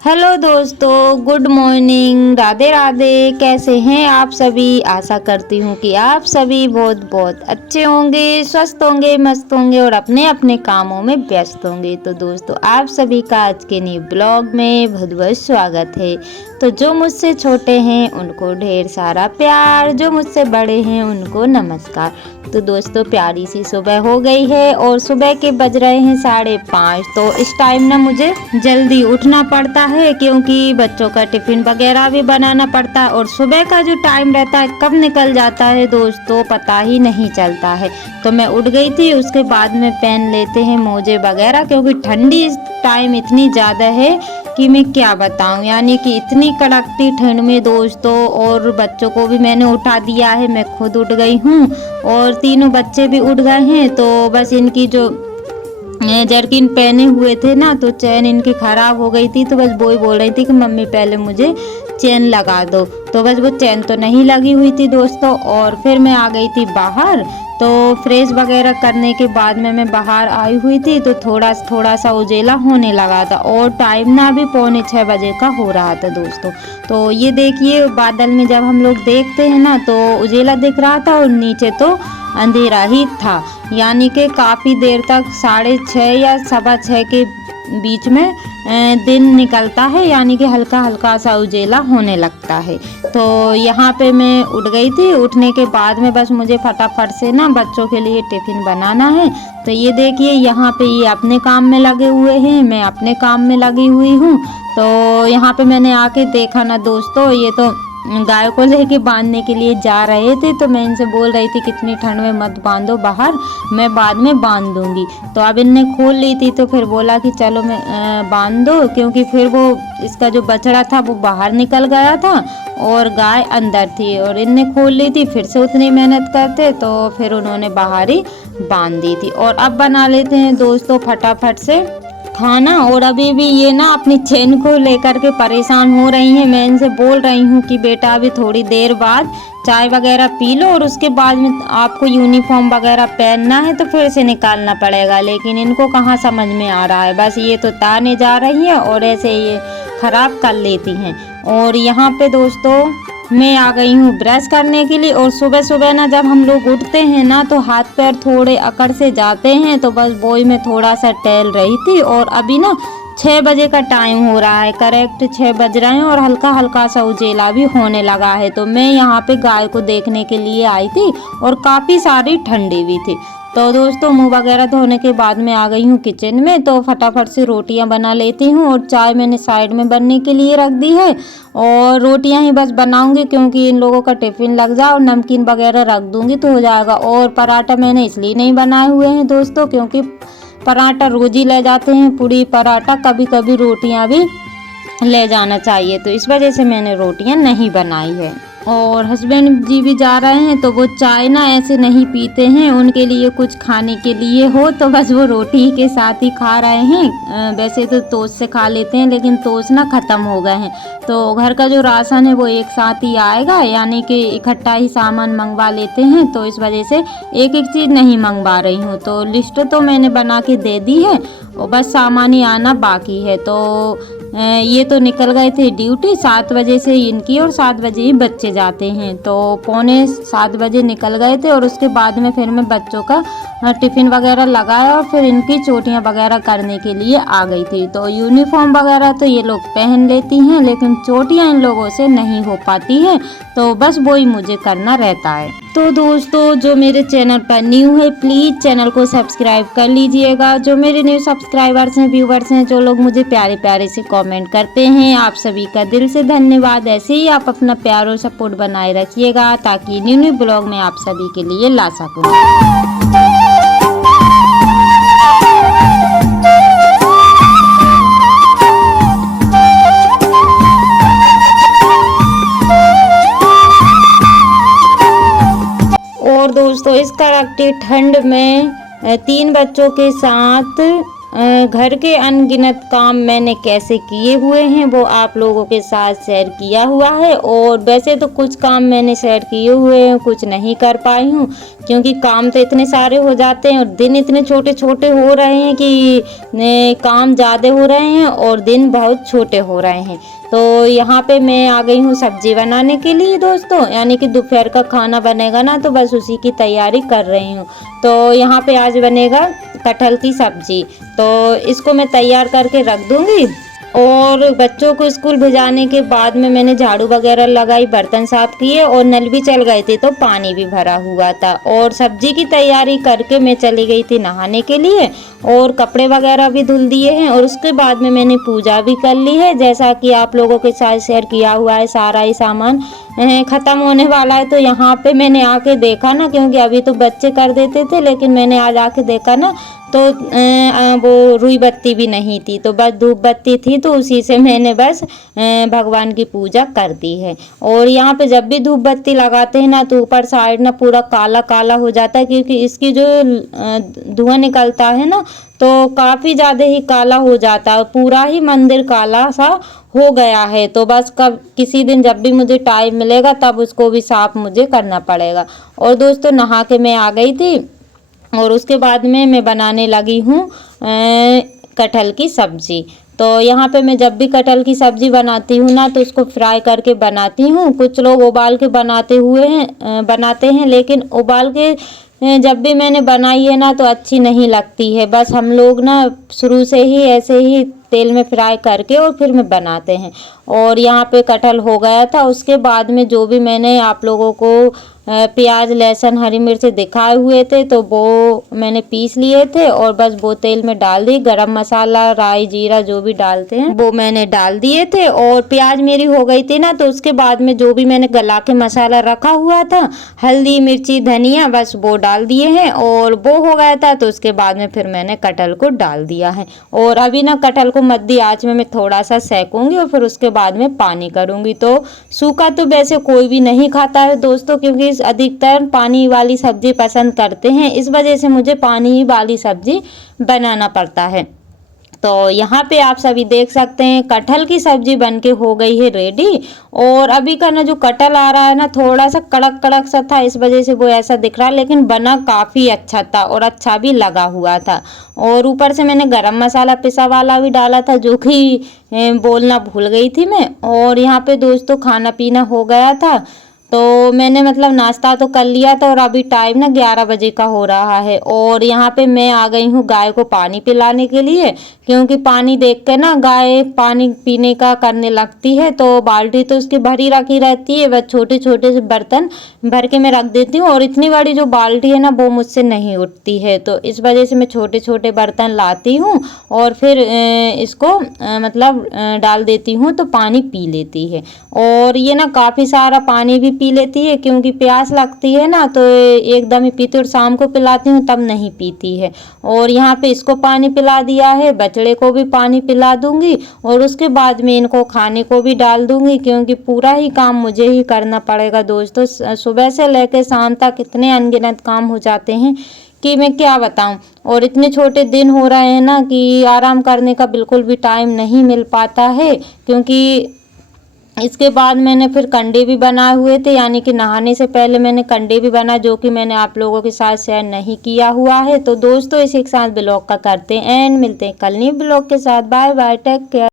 Hello दोस्तों, good morning, Radhe Radhe. कैसे हैं आप सभी? आशा करती हूँ कि आप सभी बहुत बहुत अच्छे होंगे, स्वस्थ होंगे, मस्त होंगे और अपने अपने कामों में व्यस्त होंगे। तो दोस्तों, आप सभी का आज के नए ब्लॉग में बहुत बहुत स्वागत है। तो जो मुझसे छोटे हैं उनको ढेर सारा प्यार, जो मुझसे बड़े हैं उनको नमस्कार। तो दोस्तों, प्यारी सी सुबह हो गई है और सुबह के बज रहे हैं 5:30। तो इस टाइम ना मुझे जल्दी उठना पड़ता है क्योंकि बच्चों का टिफिन वगैरह भी बनाना पड़ता है और सुबह का जो टाइम रहता है कब निकल जाता है दोस्तों पता ही नहीं चलता है। तो मैं उठ गई थी, उसके बाद में पहन लेते हैं मोजे वगैरह क्योंकि ठंडी इस टाइम इतनी ज़्यादा है कि मैं क्या बताऊं, यानी कि इतनी कड़कती ठंड में दोस्तों। और बच्चों को भी मैंने उठा दिया है, मैं खुद उठ गई हूँ और तीनों बच्चे भी उठ गए हैं। तो बस इनकी जो जर्किन पहने हुए थे ना, तो चैन इनकी खराब हो गई थी। तो बस वो ही बोल रही थी कि मम्मी पहले मुझे चैन लगा दो। तो बस वो चैन तो नहीं लगी हुई थी दोस्तों। और फिर मैं आ गई थी बाहर। तो फ्रेश वगैरह करने के बाद में मैं बाहर आई हुई थी तो थोड़ा सा उजेला होने लगा था और टाइम ना अभी 5:45 बजे का हो रहा था दोस्तों। तो ये देखिए, बादल में जब हम लोग देखते हैं ना तो उजेला दिख रहा था और नीचे तो अंधेरा ही था, यानी कि काफ़ी देर तक 6:30 या 6:15 के बीच में दिन निकलता है, यानी कि हल्का हल्का सा उजेला होने लगता है। तो यहाँ पे मैं उठ गई थी। उठने के बाद में बस मुझे फटाफट से ना बच्चों के लिए टिफ़िन बनाना है। तो ये देखिए, यहाँ पे ये अपने काम में लगे हुए हैं, मैं अपने काम में लगी हुई हूँ। तो यहाँ पे मैंने आके देखा ना दोस्तों, ये तो गाय को लेके बांधने के लिए जा रहे थे। तो मैं इनसे बोल रही थी कितनी ठंड में मत बांधो बाहर, मैं बाद में बांध दूंगी। तो अब इनने खोल ली थी तो फिर बोला कि चलो मैं बांध दो, क्योंकि फिर वो इसका जो बछड़ा था वो बाहर निकल गया था और गाय अंदर थी और इनने खोल ली थी। फिर से उतनी मेहनत करते तो फिर उन्होंने बाहर ही बांध दी थी। और अब बना लेते हैं दोस्तों फटाफट से खाना। और अभी भी ये ना अपनी चैन को लेकर के परेशान हो रही हैं। मैं इनसे बोल रही हूँ कि बेटा अभी थोड़ी देर बाद चाय वगैरह पी लो और उसके बाद में आपको यूनिफॉर्म वगैरह पहनना है तो फिर से निकालना पड़ेगा। लेकिन इनको कहाँ समझ में आ रहा है, बस ये तो ताने जा रही है और ऐसे ये खराब कर लेती हैं। और यहाँ पे दोस्तों मैं आ गई हूँ ब्रश करने के लिए। और सुबह सुबह ना जब हम लोग उठते हैं ना तो हाथ पैर थोड़े अकड़ से जाते हैं। तो बस वही मैं थोड़ा सा टहल रही थी और अभी ना 6 बजे का टाइम हो रहा है, करेक्ट 6 बज रहे हैं और हल्का हल्का सा उजेला भी होने लगा है। तो मैं यहाँ पे गाय को देखने के लिए आई थी और काफ़ी सारी ठंडी भी थी। तो दोस्तों, मुंह वगैरह धोने के बाद में आ गई हूँ किचन में। तो फटाफट से रोटियां बना लेती हूँ और चाय मैंने साइड में बनने के लिए रख दी है। और रोटियां ही बस बनाऊंगी क्योंकि इन लोगों का टिफ़िन लग जाए और नमकीन वगैरह रख दूंगी तो हो जाएगा। और पराठा मैंने इसलिए नहीं बनाए हुए हैं दोस्तों क्योंकि पराठा रोज ही ले जाते हैं, पूड़ी पराठा, कभी कभी रोटियां भी ले जाना चाहिए। तो इस वजह से मैंने रोटियां नहीं बनाई है। और हस्बैंड जी भी जा रहे हैं तो वो चाय ना ऐसे नहीं पीते हैं, उनके लिए कुछ खाने के लिए हो तो बस वो रोटी के साथ ही खा रहे हैं। वैसे तो टोस्ट से खा लेते हैं लेकिन टोस्ट ना ख़त्म हो गए हैं। तो घर का जो राशन है वो एक साथ ही आएगा, यानी कि इकट्ठा ही सामान मंगवा लेते हैं। तो इस वजह से एक एक चीज़ नहीं मंगवा रही हूँ। तो लिस्ट तो मैंने बना के दे दी है और बस सामान ही आना बाकी है। तो ये तो निकल गए थे ड्यूटी 7 बजे से इनकी और 7 बजे ही बच्चे जाते हैं। तो 6:45 बजे निकल गए थे और उसके बाद में फिर मैं बच्चों का टिफ़िन वगैरह लगाया और फिर इनकी चोटियाँ वगैरह करने के लिए आ गई थी। तो यूनिफॉर्म वगैरह तो ये लोग पहन लेती हैं लेकिन चोटियाँ इन लोगों से नहीं हो पाती हैं, तो बस वही मुझे करना रहता है। तो दोस्तों, जो मेरे चैनल पर न्यू है प्लीज़ चैनल को सब्सक्राइब कर लीजिएगा। जो मेरे न्यू सब्सक्राइबर्स हैं, व्यूवर्स हैं, जो लोग मुझे प्यारे प्यारे से कमेंट करते हैं, आप सभी का दिल से धन्यवाद। ऐसे ही आप अपना प्यार और सपोर्ट बनाए रखिएगा ताकि न्यू न्यू ब्लॉग मैं आप सभी के लिए ला सकूँ। और दोस्तों, इस कड़कती ठंड में 3 बच्चों के साथ घर के अनगिनत काम मैंने कैसे किए हुए हैं वो आप लोगों के साथ शेयर किया हुआ है। और वैसे तो कुछ काम मैंने शेयर किए हुए हैं, कुछ नहीं कर पाई हूँ क्योंकि काम तो इतने सारे हो जाते हैं और दिन इतने छोटे छोटे हो रहे हैं कि काम ज़्यादा हो रहे हैं और दिन बहुत छोटे हो रहे हैं। तो यहाँ पे मैं आ गई हूँ सब्जी बनाने के लिए दोस्तों, यानी कि दोपहर का खाना बनेगा ना, तो बस उसी की तैयारी कर रही हूँ। तो यहाँ पे आज बनेगा कटहल की सब्जी, तो इसको मैं तैयार करके रख दूँगी। और बच्चों को स्कूल भेजाने के बाद में मैंने झाड़ू वगैरह लगाई, बर्तन साफ किए और नल भी चल गए थे तो पानी भी भरा हुआ था। और सब्जी की तैयारी करके मैं चली गई थी नहाने के लिए और कपड़े वगैरह भी धुल दिए हैं। और उसके बाद में मैंने पूजा भी कर ली है, जैसा कि आप लोगों के साथ शेयर किया हुआ है। सारा ही सामान ख़त्म होने वाला है, तो यहाँ पे मैंने आके देखा ना, क्योंकि अभी तो बच्चे कर देते थे, लेकिन मैंने आज आके देखा ना तो वो रुई बत्ती भी नहीं थी, तो बस धूप बत्ती थी, तो उसी से मैंने बस भगवान की पूजा कर दी है। और यहाँ पे जब भी धूप बत्ती लगाते हैं ना तो ऊपर साइड ना पूरा काला काला हो जाता है, क्योंकि इसकी जो धुआं निकलता है ना तो काफ़ी ज़्यादा ही काला हो जाता है, पूरा ही मंदिर काला सा हो गया है। तो बस कब किसी दिन जब भी मुझे टाइम मिलेगा तब उसको भी साफ मुझे करना पड़ेगा। और दोस्तों नहा के मैं आ गई थी और उसके बाद में मैं बनाने लगी हूँ कटहल की सब्ज़ी। तो यहाँ पे मैं जब भी कटहल की सब्ज़ी बनाती हूँ ना तो उसको फ्राई करके बनाती हूँ। कुछ लोग उबाल के बनाते हैं, लेकिन उबाल के जब भी मैंने बनाई है ना तो अच्छी नहीं लगती है। बस हम लोग ना शुरू से ही ऐसे ही तेल में फ्राई करके और फिर में बनाते हैं। और यहाँ पे कटहल हो गया था, उसके बाद में जो भी मैंने आप लोगों को प्याज लहसुन हरी मिर्च दिखाए हुए थे तो वो मैंने पीस लिए थे और बस वो तेल में डाल दी। गरम मसाला राई जीरा जो भी डालते हैं वो मैंने डाल दिए थे। और प्याज मेरी हो गई थी ना तो उसके बाद में जो भी मैंने गला के मसाला रखा हुआ था, हल्दी मिर्ची धनिया, बस वो डाल दिए हैं। और वो हो गया था तो उसके बाद में फिर मैंने कटहल को डाल दिया है। और अभी ना कटहल को मध्य आंच में मैं थोड़ा सा सेकूंगी और फिर उसके बाद में पानी करूंगी। तो सूखा तो वैसे कोई भी नहीं खाता है दोस्तों, क्योंकि अधिकतर पानी वाली सब्जी पसंद करते हैं, इस वजह से मुझे पानी वाली सब्जी बनाना पड़ता है। तो यहाँ पे आप सभी देख सकते हैं कटहल की सब्जी बनके हो गई है रेडी। और अभी का ना जो कटहल आ रहा है ना थोड़ा सा कड़क कड़क सा था, इस वजह से वो ऐसा दिख रहा है, लेकिन बना काफ़ी अच्छा था और अच्छा भी लगा हुआ था। और ऊपर से मैंने गरम मसाला पिसा वाला भी डाला था, जो कि बोलना भूल गई थी मैं। और यहाँ पे दोस्तों खाना पीना हो गया था, तो मैंने मतलब नाश्ता तो कर लिया था और अभी टाइम ना 11 बजे का हो रहा है। और यहाँ पे मैं आ गई हूँ गाय को पानी पिलाने के लिए, क्योंकि पानी देख के ना गाय पानी पीने का करने लगती है। तो बाल्टी तो उसकी भरी रखी रहती है, बस छोटे छोटे से बर्तन भर के मैं रख देती हूँ। और इतनी बड़ी जो बाल्टी है ना वो मुझसे नहीं उठती है, तो इस वजह से मैं छोटे छोटे बर्तन लाती हूँ और फिर इसको मतलब डाल देती हूँ तो पानी पी लेती है। और ये ना काफ़ी सारा पानी भी पी लेती है, क्योंकि प्यास लगती है ना तो एकदम ही पीती, और शाम को पिलाती हूँ तब नहीं पीती है। और यहाँ पे इसको पानी पिला दिया है, बछड़े को भी पानी पिला दूंगी और उसके बाद में इनको खाने को भी डाल दूंगी, क्योंकि पूरा ही काम मुझे ही करना पड़ेगा दोस्तों। सुबह से लेकर शाम तक इतने अनगिनत काम हो जाते हैं कि मैं क्या बताऊं। और इतने छोटे दिन हो रहे हैं ना कि आराम करने का बिल्कुल भी टाइम नहीं मिल पाता है, क्योंकि इसके बाद मैंने फिर कंडे भी बनाए हुए थे, यानी कि नहाने से पहले मैंने कंडे भी बनाए, जो कि मैंने आप लोगों के साथ शेयर नहीं किया हुआ है। तो दोस्तों इसी के साथ ब्लॉग का करते हैं एंड मिलते हैं कल नए ब्लॉग के साथ। Bye bye, take care.